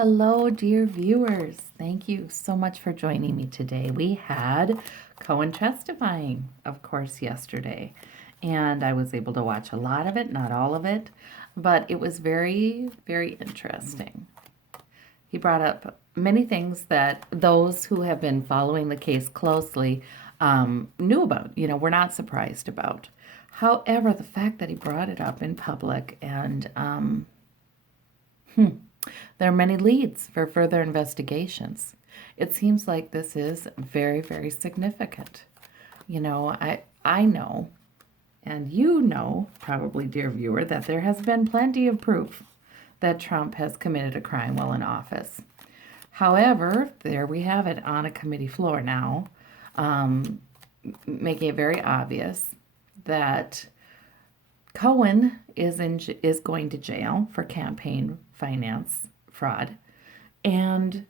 Hello, dear viewers. Thank you so much for joining me today. We had Cohen testifying, of course, yesterday, and I was able to watch a lot of it, not all of it, but it was very, very interesting. He brought up many things that those who have been following the case closely knew about, were not surprised about. However, the fact that he brought it up in public and there are many leads for further investigations. It seems like this is very, very significant. I know, and you know, probably, dear viewer, that there has been plenty of proof that Trump has committed a crime while in office. However, there we have it on a committee floor now, making it very obvious that Cohen is going to jail for campaign finance fraud, and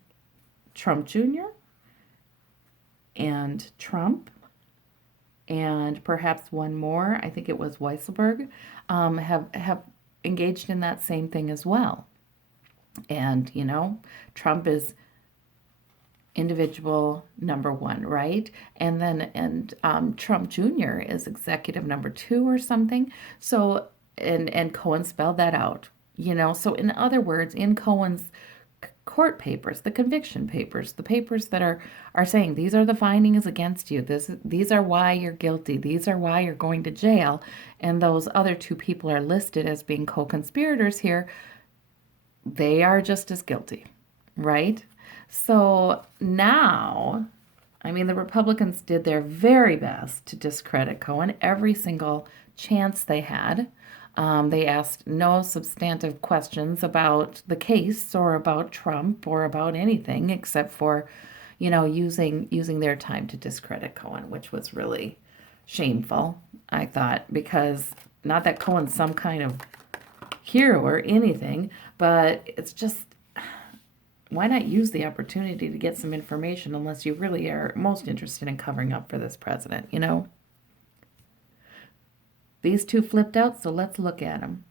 Trump Jr. and Trump and perhaps one more, I think it was Weisselberg, have engaged in that same thing as well. And Trump is individual number one, right? And Trump Jr. is executive number two or something. So and Cohen spelled that out. So in other words, in Cohen's court papers, the conviction papers, the papers that are saying these are the findings against you. These are why you're guilty. These are why you're going to jail. And those other two people are listed as being co-conspirators here. They are just as guilty, right? So now, the Republicans did their very best to discredit Cohen every single chance they had. They asked no substantive questions about the case or about Trump or about anything except for, using their time to discredit Cohen, which was really shameful, I thought, because not that Cohen's some kind of hero or anything, but it's just, why not use the opportunity to get some information unless you really are most interested in covering up for this president, These two flipped out, so let's look at them.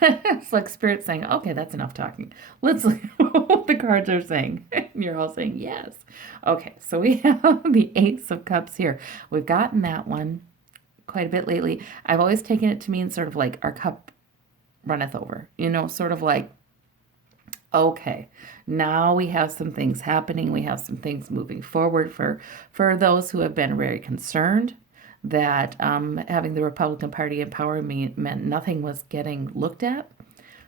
It's like Spirit saying, okay, that's enough talking. Let's look at what the cards are saying. And you're all saying yes. Okay, so we have the Ace of Cups here. We've gotten that one quite a bit lately. I've always taken it to mean sort of like our cup runneth over, sort of like, okay, now we have some things happening. We have some things moving forward for those who have been very concerned that having the Republican Party in power meant nothing was getting looked at.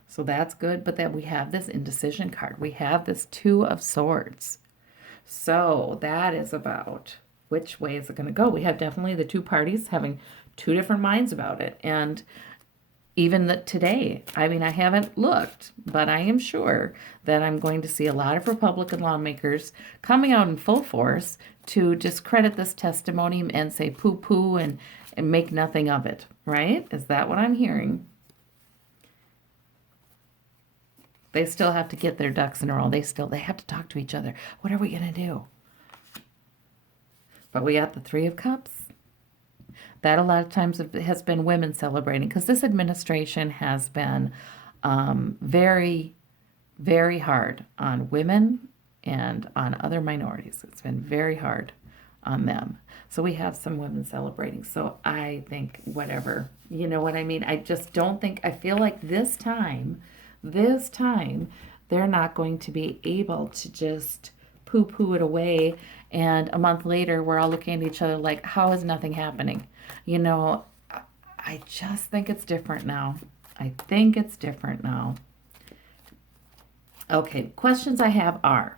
So that's good. But then we have this indecision card. We have this Two of Swords. So that is about which way is it going to go. We have definitely the two parties having two different minds about it. And even today, I haven't looked, but I am sure that I'm going to see a lot of Republican lawmakers coming out in full force to discredit this testimony and say poo-poo and make nothing of it, right? Is that what I'm hearing? They still have to get their ducks in a row. They have to talk to each other. What are we going to do? But we got the Three of Cups. That a lot of times has been women celebrating, because this administration has been very, very hard on women and on other minorities. It's been very hard on them. So we have some women celebrating. So I think whatever, you know what I mean? I just don't think, I feel like this time, they're not going to be able to just poo-poo it away. And a month later, we're all looking at each other like, how is nothing happening? I just think it's different now. Okay, questions I have are,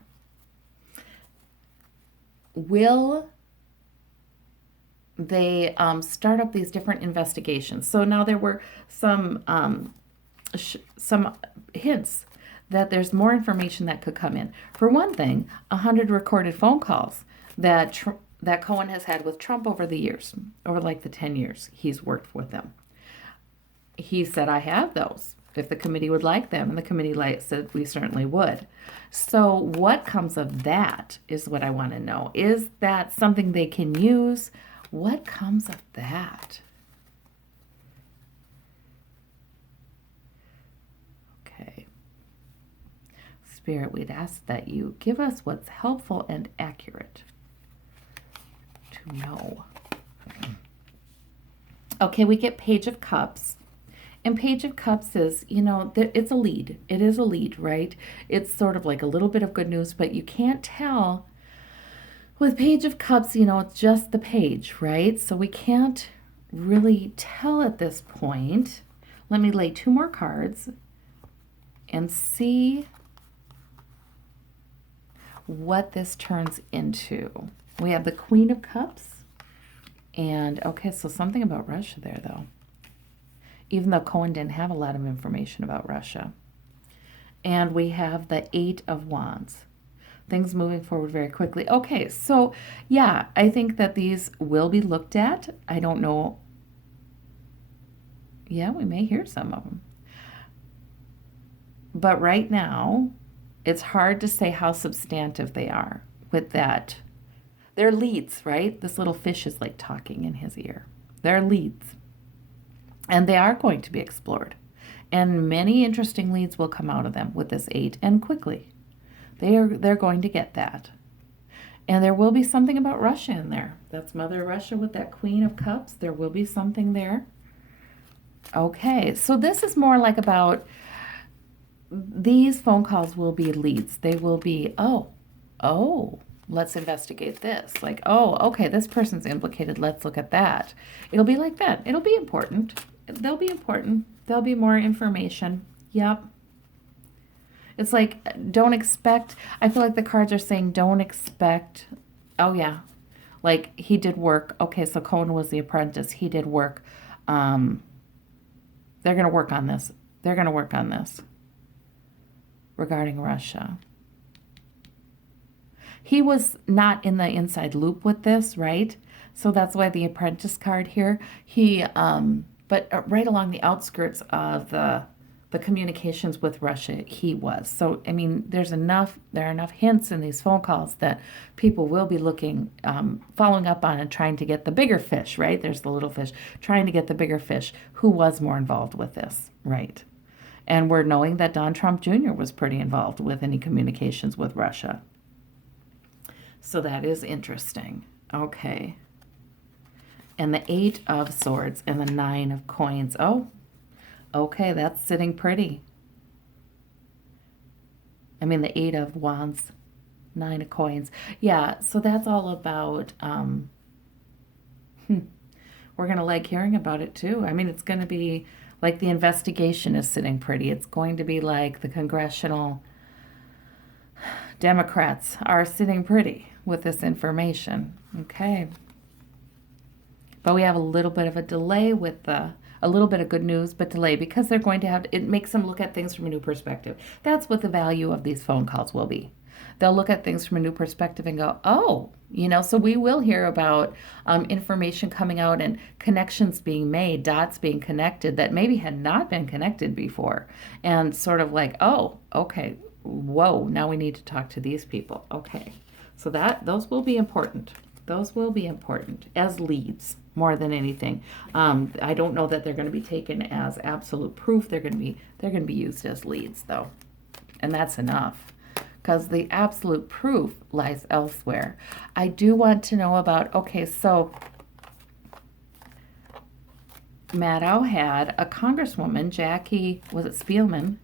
will they start up these different investigations? So now there were some hints that there's more information that could come in. For one thing, 100 recorded phone calls that Cohen has had with Trump over the years, over like the 10 years he's worked with them. He said, I have those if the committee would like them, and the committee said we certainly would. So what comes of that is what I want to know. Is that something they can use? What comes of that? Okay. Spirit, we'd ask that you give us what's helpful and accurate to know. Okay, we get Page of Cups. And Page of Cups is, it's a lead. It is a lead, right? It's sort of like a little bit of good news, but you can't tell. With Page of Cups, it's just the page, right? So we can't really tell at this point. Let me lay 2 more cards and see what this turns into. We have the Queen of Cups. And, okay, so something about Russia there, though. Even though Cohen didn't have a lot of information about Russia. And we have the 8 of Wands. Things moving forward very quickly. Okay, so, yeah, I think that these will be looked at. I don't know. Yeah, we may hear some of them. But right now, it's hard to say how substantive they are with that. They're leads, right? This little fish is like talking in his ear. They're leads. And they are going to be explored. And many interesting leads will come out of them with this 8, and quickly. They're going to get that. And there will be something about Russia in there. That's Mother Russia with that Queen of Cups. There will be something there. Okay, so this is more like about, these phone calls will be leads. They will be, let's investigate this. Like, okay, this person's implicated. Let's look at that. It'll be like that. It'll be important. They'll be important. There'll be more information. Yep. It's like, don't expect, I feel like the cards are saying don't expect, like he did work. Okay, so Cohen was the apprentice. He did work. They're going to work on this. They're going to work on this regarding Russia. He was not in the inside loop with this, right? So that's why the apprentice card here. He, but right along the outskirts of the communications with Russia, he was. So, I mean, there are enough hints in these phone calls that people will be looking, following up on and trying to get the bigger fish, right? There's the little fish, trying to get the bigger fish. Who was more involved with this, right? And we're knowing that Don Trump Jr. was pretty involved with any communications with Russia. So that is interesting. Okay. And the 8 of Swords and the 9 of Coins. Oh, okay, that's sitting pretty. I mean, the 8 of Wands, 9 of Coins. Yeah, so that's all about, we're going to like hearing about it too. I mean, it's going to be like the investigation is sitting pretty. It's going to be like the congressional Democrats are sitting pretty with this information. Okay. But we have a little bit of a delay with a little bit of good news, but delay because they're going to have, it makes them look at things from a new perspective. That's what the value of these phone calls will be. They'll look at things from a new perspective and go, so we will hear about information coming out and connections being made, dots being connected that maybe had not been connected before. And sort of like, okay, whoa, now we need to talk to these people. Okay, so those will be important. Those will be important as leads more than anything. I don't know that they're going to be taken as absolute proof. They're going to be used as leads though, and that's enough because the absolute proof lies elsewhere. I do want to know about. Okay, so Maddow had a congresswoman, Jackie, was it Spielman?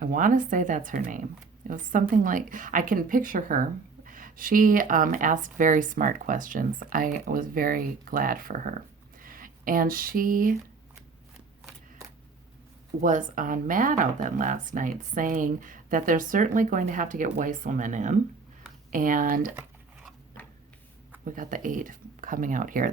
I want to say that's her name. It was something like, I can picture her. She asked very smart questions. I was very glad for her. And she was on Maddow then last night saying that they're certainly going to have to get Weisselman in. And we got the 8 coming out here.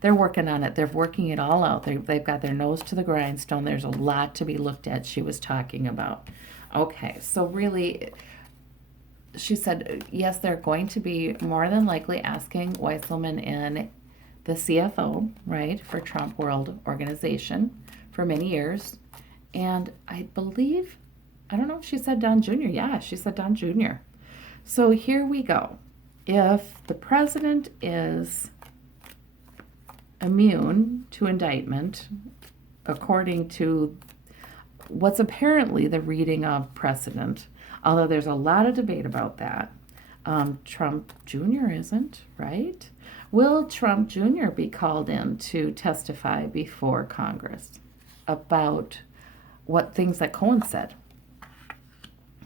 They're working on it. They're working it all out. They've got their nose to the grindstone. There's a lot to be looked at, she was talking about. Okay, so really, she said, yes, they're going to be more than likely asking Weisselman in the CFO, right, for Trump World Organization for many years. And I believe, I don't know if she said Don Jr. Yeah, she said Don Jr. So here we go. If the president is immune to indictment, according to what's apparently the reading of precedent, Although there's a lot of debate about that. Trump Jr. isn't, right? Will Trump Jr. be called in to testify before Congress about what things that Cohen said?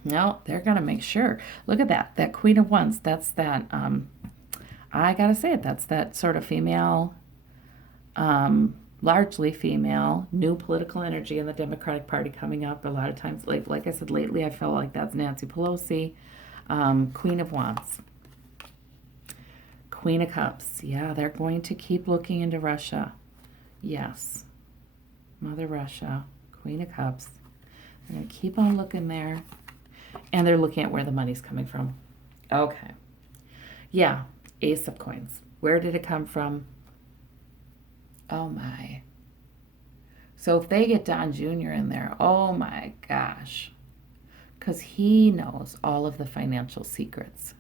No, they're going to make sure. Look at that. That Queen of Wands. That's that, I got to say it, that's that sort of female, largely female, new political energy in the Democratic Party coming up. A lot of times, like I said, lately I felt like that's Nancy Pelosi. Queen of Wands. Queen of Cups. Yeah, they're going to keep looking into Russia. Yes. Mother Russia. Queen of Cups. They're going to keep on looking there. And they're looking at where the money's coming from. Okay. Yeah. Ace of Coins. Where did it come from? Oh, my. So if they get Don Jr. in there, oh, my gosh. Because he knows all of the financial secrets.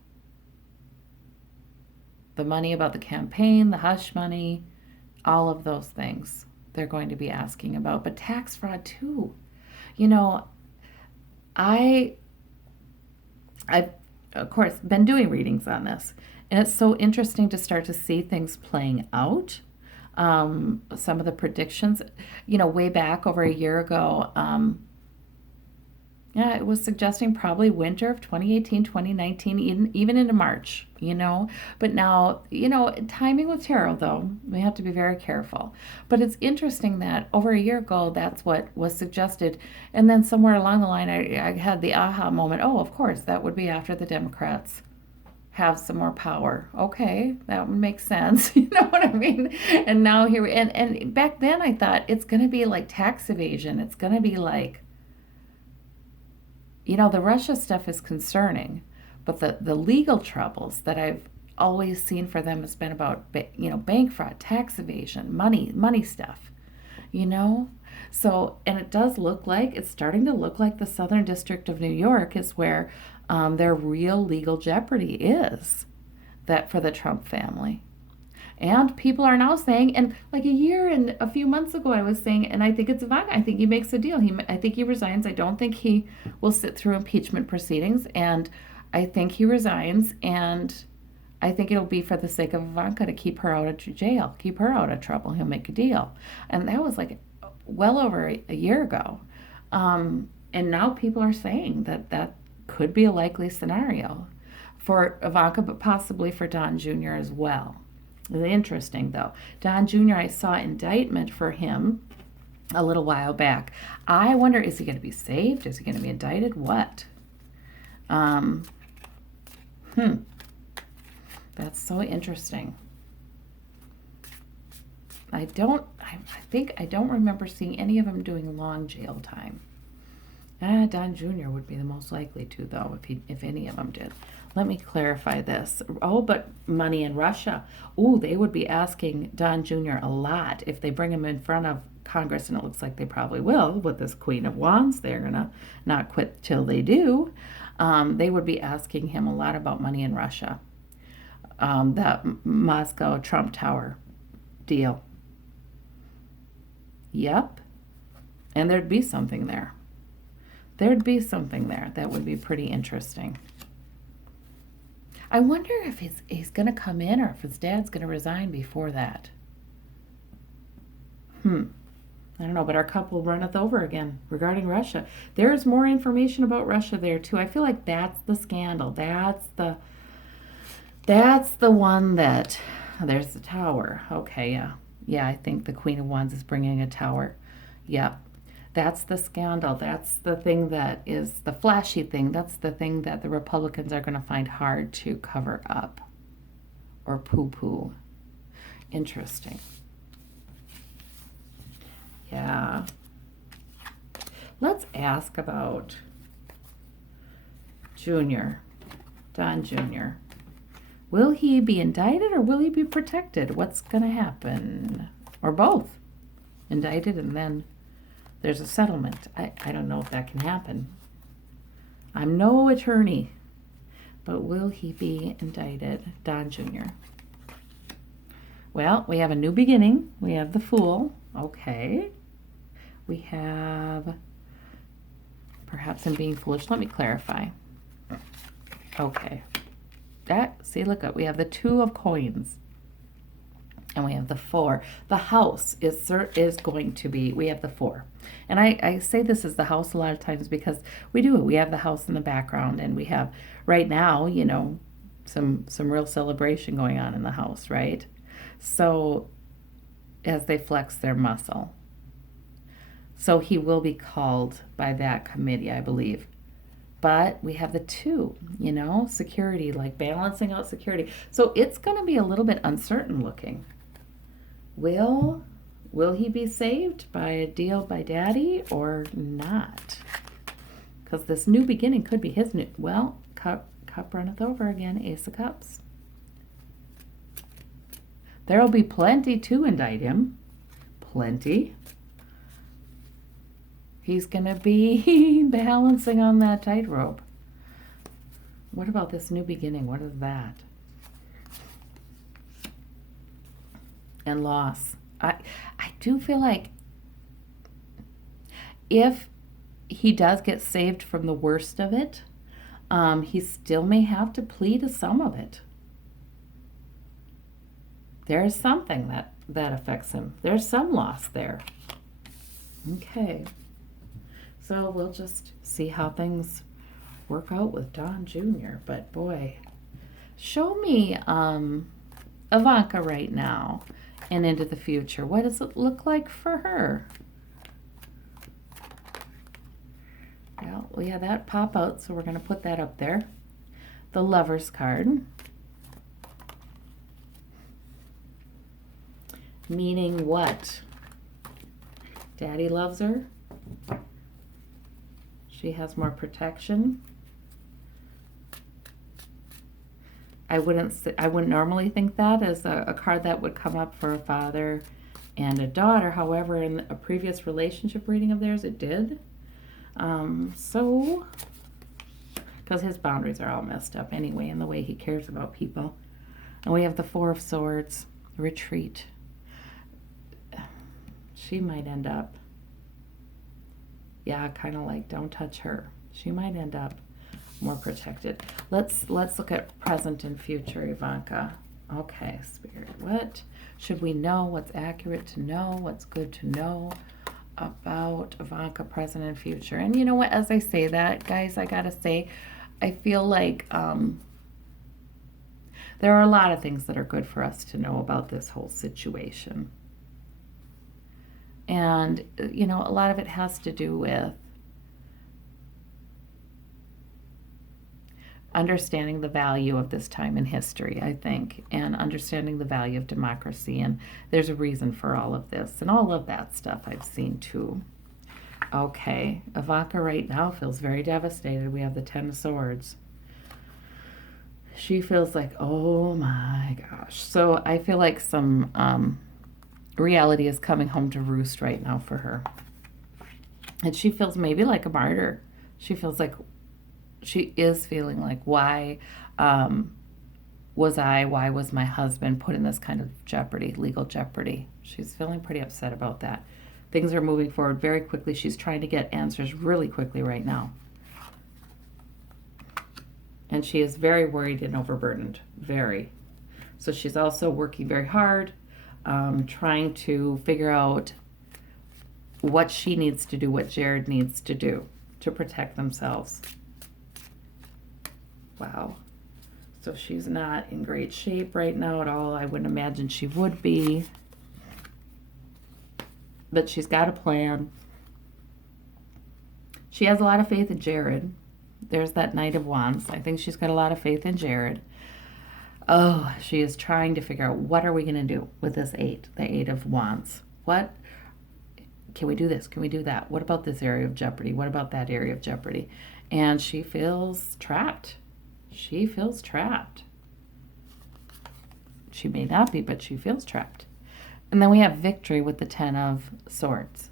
The money about the campaign, the hush money, all of those things they're going to be asking about. But tax fraud, too. You know, I've, of course, been doing readings on this. And it's so interesting to start to see things playing out. Some of the predictions, way back over a year ago, yeah, it was suggesting probably winter of 2018, 2019, even into March, But now, timing with tarot, though, we have to be very careful. But it's interesting that over a year ago, that's what was suggested. And then somewhere along the line, I had the aha moment. Oh, of course, that would be after the Democrats have some more power. Okay, that would make sense. You know what I mean? And now here, and back then I thought it's going to be like tax evasion. It's going to be like, the Russia stuff is concerning, but the legal troubles that I've always seen for them has been about, bank fraud, tax evasion, money stuff, So, and it's starting to look like the Southern District of New York is where their real legal jeopardy is, that for the Trump family. And people are now saying, and like a year and a few months ago, I was saying, and I think it's Ivanka. I think he makes a deal. I think he resigns. I don't think he will sit through impeachment proceedings. And I think he resigns. And I think it'll be for the sake of Ivanka to keep her out of jail, keep her out of trouble. He'll make a deal. And that was like well over a year ago. And now people are saying that could be a likely scenario for Ivanka, but possibly for Don Jr. as well. It's interesting, though. Don Jr., I saw indictment for him a little while back. I wonder, is he going to be saved? Is he going to be indicted? What? That's so interesting. I think I don't remember seeing any of them doing long jail time. Don Jr. would be the most likely to, though, if any of them did. Let me clarify this. Oh, but money in Russia. Oh, they would be asking Don Jr. a lot if they bring him in front of Congress, and it looks like they probably will with this Queen of Wands. They're going to not quit till they do. They would be asking him a lot about money in Russia. That Moscow Trump Tower deal. Yep. And there'd be something there. There'd be something there that would be pretty interesting. I wonder if he's going to come in or if his dad's going to resign before that. I don't know, but our couple runneth over again regarding Russia. There's more information about Russia there, too. I feel like that's the scandal. That's the one that... There's the tower. Okay, yeah. Yeah, I think the Queen of Wands is bringing a tower. Yep. That's the scandal. That's the thing that is the flashy thing. That's the thing that the Republicans are going to find hard to cover up or poo-poo. Interesting. Yeah. Let's ask about Don Jr. Will he be indicted or will he be protected? What's going to happen? Or both. Indicted and then there's a settlement. I don't know if that can happen. I'm no attorney. But will he be indicted? Don Jr. Well, we have a new beginning. We have the Fool. Okay. We have perhaps him being foolish. Let me clarify. Okay. See, look up. We have the 2 of coins. And we have the 4. The house is going to be, we have the 4. And I say this is the house a lot of times because we do it. We have the house in the background, and we have, right now, some real celebration going on in the house, right? So as they flex their muscle. So he will be called by that committee, I believe. But we have the 2, security, like balancing out security. So it's going to be a little bit uncertain looking. Will he be saved by a deal by Daddy or not? Because this new beginning could be his new. Well, cup runneth over again. Ace of Cups. There'll be plenty to indict him. Plenty. He's going to be balancing on that tightrope. What about this new beginning? What is that? And loss. I do feel like if he does get saved from the worst of it, he still may have to plead to some of it. There's something that affects him. There's some loss there. Okay. So we'll just see how things work out with Don Jr. But boy, show me Ivanka right now and into the future. What does it look like for her? Well, we had that pop out, so we're going to put that up there. The Lover's card. Meaning what? Daddy loves her. She has more protection. I wouldn't normally think that as a card that would come up for a father and a daughter. However, in a previous relationship reading of theirs, it did. So, because his boundaries are all messed up anyway in the way he cares about people. And we have the 4 of Swords, retreat. She might end up, yeah, kind of like don't touch her. She might end up more protected. Let's look at present and future Ivanka. Okay, Spirit, what should we know? What's accurate to know? What's good to know about Ivanka, present and future? And you know what? As I say that, guys, I gotta say, I feel like there are a lot of things that are good for us to know about this whole situation. And, a lot of it has to do with understanding the value of this time in history, I think, and understanding the value of democracy. And there's a reason for all of this and all of that stuff I've seen too. Okay, Ivanka right now feels very devastated. We have the 10 of Swords. She feels like, oh my gosh. So I feel like some reality is coming home to roost right now for her. And she feels maybe like a martyr. She feels like, she is feeling like, why was my husband put in this kind of jeopardy, legal jeopardy? She's feeling pretty upset about that. Things are moving forward very quickly. She's trying to get answers really quickly right now. And she is very worried and overburdened, very. So she's also working very hard, trying to figure out what she needs to do, what Jared needs to do to protect themselves. Wow. So she's not in great shape right now at all. I wouldn't imagine she would be. But she's got a plan. She has a lot of faith in Jared. There's that Knight of Wands. I think she's got a lot of faith in Jared. Oh, she is trying to figure out, what are we going to do with this 8, the 8 of Wands? What? Can we do this? Can we do that? What about this area of jeopardy? What about that area of jeopardy? And she feels trapped. She feels trapped. She may not be, but she feels trapped. And then we have victory with the 10 of Swords.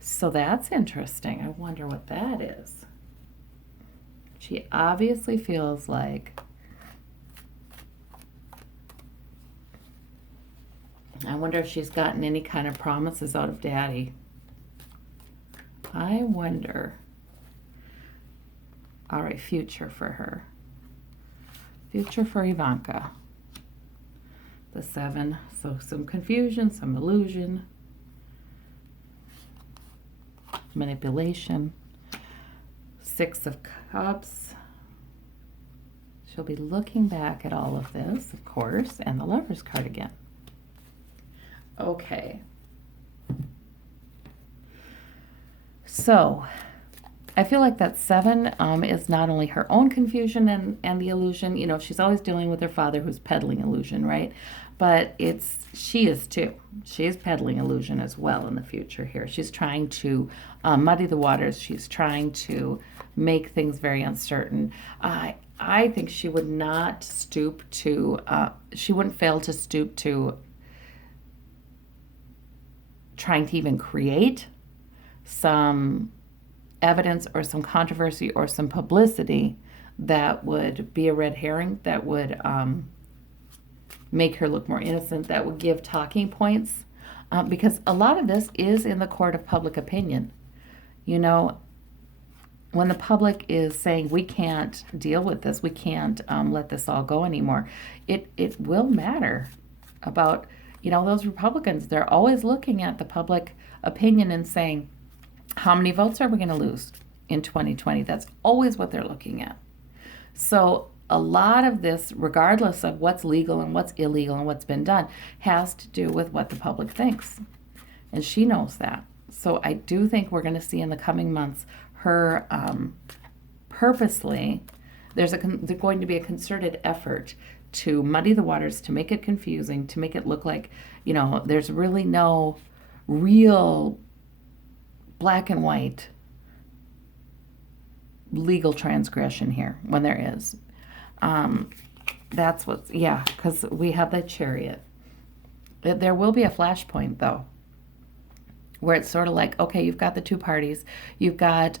So that's interesting. I wonder what that is. She obviously feels like, I wonder if she's gotten any kind of promises out of Daddy. I wonder. All right, future for her. Future for Ivanka. The 7. So some confusion, some illusion, manipulation. 6 of Cups. She'll be looking back at all of this, of course, and the Lover's card again. Okay. So, I feel like that 7 is not only her own confusion and the illusion. You know, she's always dealing with her father who's peddling illusion, right? But she is too. She is peddling illusion as well in the future here. She's trying to muddy the waters. She's trying to make things very uncertain. I think she would not stoop to, she wouldn't fail to stoop to trying to even create some evidence or some controversy or some publicity that would be a red herring, that would make her look more innocent, that would give talking points, because a lot of this is in the court of public opinion. You know, when the public is saying we can't deal with this, we can't let this all go anymore, it will matter about, you know, those Republicans. They're always looking at the public opinion and saying, how many votes are we going to lose in 2020? That's always what they're looking at. So a lot of this, regardless of what's legal and what's illegal and what's been done, has to do with what the public thinks. And she knows that. So I do think we're going to see in the coming months her purposely, there's going to be a concerted effort to muddy the waters, to make it confusing, to make it look like, you know, there's really no real black and white legal transgression here when there is. That's what's, yeah, because we have the Chariot. There will be a flashpoint, though, where it's sort of like, okay, you've got the two parties. You've got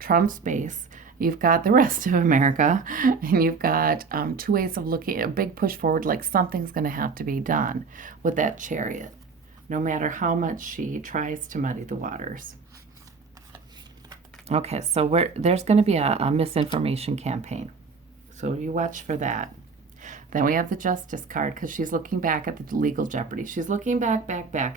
Trump's base. You've got the rest of America. And you've got two ways of looking, a big push forward, like something's going to have to be done with that Chariot, no matter how much she tries to muddy the waters. Okay, so there's going to be a misinformation campaign. So you watch for that. Then we have the Justice card, because she's looking back at the legal jeopardy. She's looking back,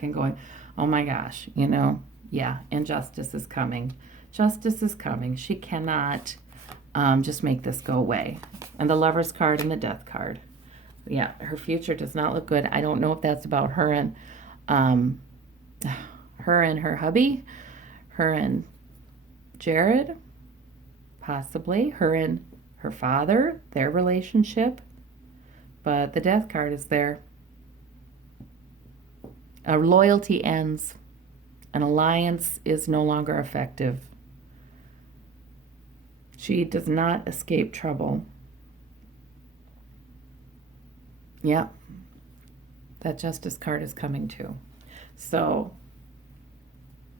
and going, oh my gosh, you know, yeah, injustice is coming. Justice is coming. She cannot just make this go away. And the Lover's card and the Death card. Yeah, her future does not look good. I don't know if that's about her and her hubby, her and Jared, possibly, her and her father, their relationship. But the Death card is there. A loyalty ends. An alliance is no longer effective. She does not escape trouble. Yeah. That Justice card is coming too. So,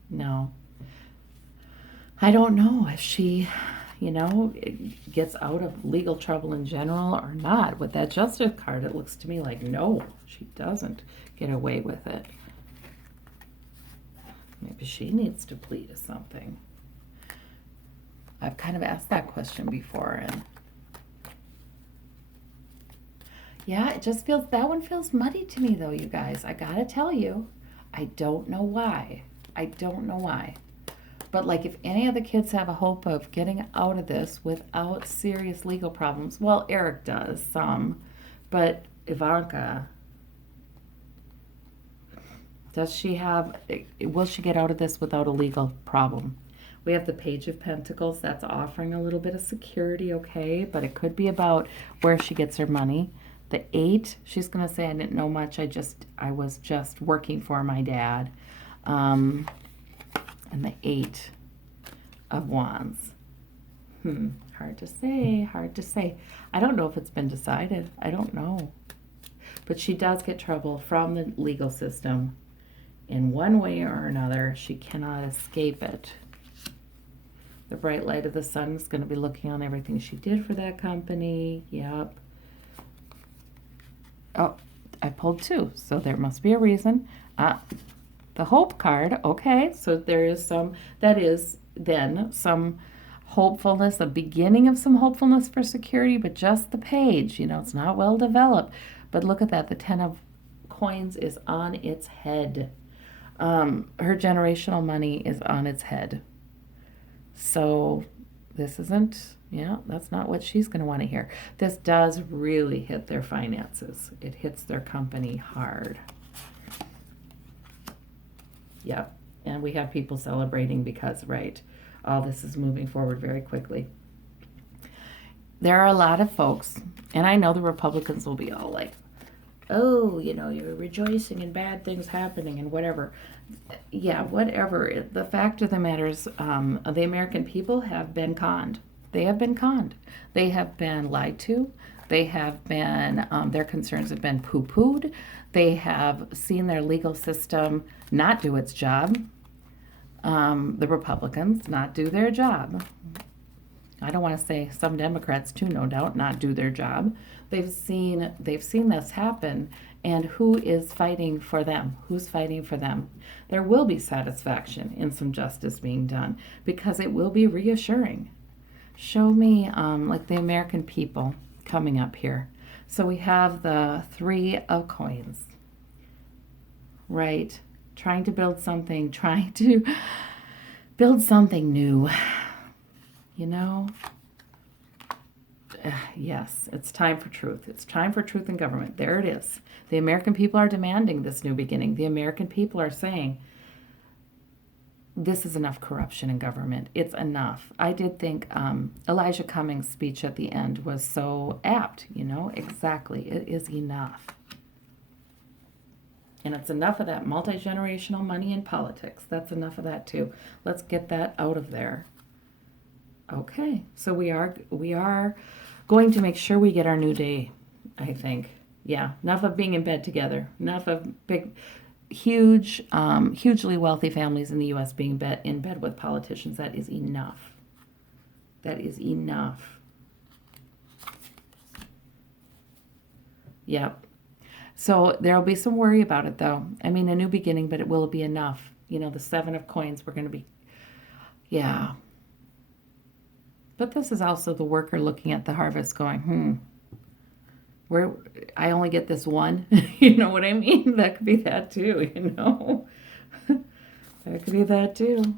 no. I don't know if she, you know, gets out of legal trouble in general or not. With that Justice card, it looks to me like no, she doesn't get away with it. Maybe she needs to plead to something. I've kind of asked that question before, and yeah, it just feels, that one feels muddy to me though, you guys. I gotta tell you, I don't know why. I don't know why. But like, if any of the kids have a hope of getting out of this without serious legal problems, well, Eric does some, but Ivanka, does she have, will she get out of this without a legal problem? We have the Page of Pentacles. That's offering a little bit of security, okay? But it could be about where she gets her money. The 8, she's going to say, I didn't know much. I was just working for my dad. And the 8 of Wands. Hard to say, hard to say. I don't know if it's been decided. I don't know. But she does get trouble from the legal system in one way or another. She cannot escape it. The bright light of the sun is going to be looking on everything she did for that company. Yep. Oh, I pulled 2, so there must be a reason. The Hope card, okay, so there is some, that is then some hopefulness, a beginning of some hopefulness for security, but just the page, it's not well developed. But look at that. The 10 of coins is on its head. Her generational money is on its head. So this isn't, yeah, that's not what she's going to want to hear. This does really hit their finances. It hits their company hard. Yep. And we have people celebrating because, right, all this is moving forward very quickly. There are a lot of folks, and I know the Republicans will be all like, oh, you're rejoicing in bad things happening and whatever. Yeah, whatever. The fact of the matter is, the American people have been conned. They have been conned. They have been lied to. They have been, their concerns have been poo pooed. They have seen their legal system not do its job. The Republicans not do their job. I don't want to say some Democrats too, no doubt, not do their job. They've seen this happen, and who is fighting for them? Who's fighting for them? There will be satisfaction in some justice being done because it will be reassuring. Show me like the American people coming up here. So we have the 3 of coins, right? Trying to build something, trying to build something new. Yes, it's time for truth. It's time for truth in government. There it is. The American people are demanding this new beginning. The American people are saying, this is enough corruption in government. It's enough. I did think Elijah Cummings' speech at the end was so apt, exactly. It is enough. And it's enough of that multi-generational money in politics. That's enough of that too. Let's get that out of there. Okay, so we are going to make sure we get our new day, I think. Yeah, enough of being in bed together. Enough of hugely wealthy families in the U.S. being in bed with politicians. That is enough. That is enough. Yep. So there'll be some worry about it, though. I mean, a new beginning, but it will be enough. The 7 of coins, we're going to be, yeah. But this is also the worker looking at the harvest going, where I only get this one. You know what I mean? That could be that too, That could be that too.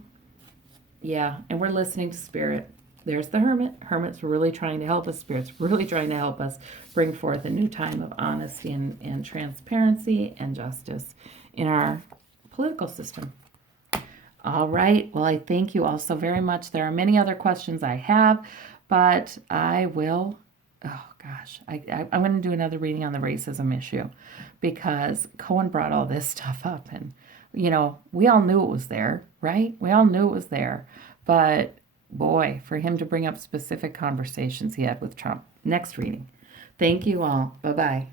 Yeah, and we're listening to Spirit. There's the Hermit. Hermit's really trying to help us. Spirit's really trying to help us bring forth a new time of honesty and transparency and justice in our political system. All right. Well, I thank you all so very much. There are many other questions I have, but I will, oh gosh, I'm going to do another reading on the racism issue because Cohen brought all this stuff up and, we all knew it was there, right? We all knew it was there, but boy, for him to bring up specific conversations he had with Trump. Next reading. Thank you all. Bye-bye.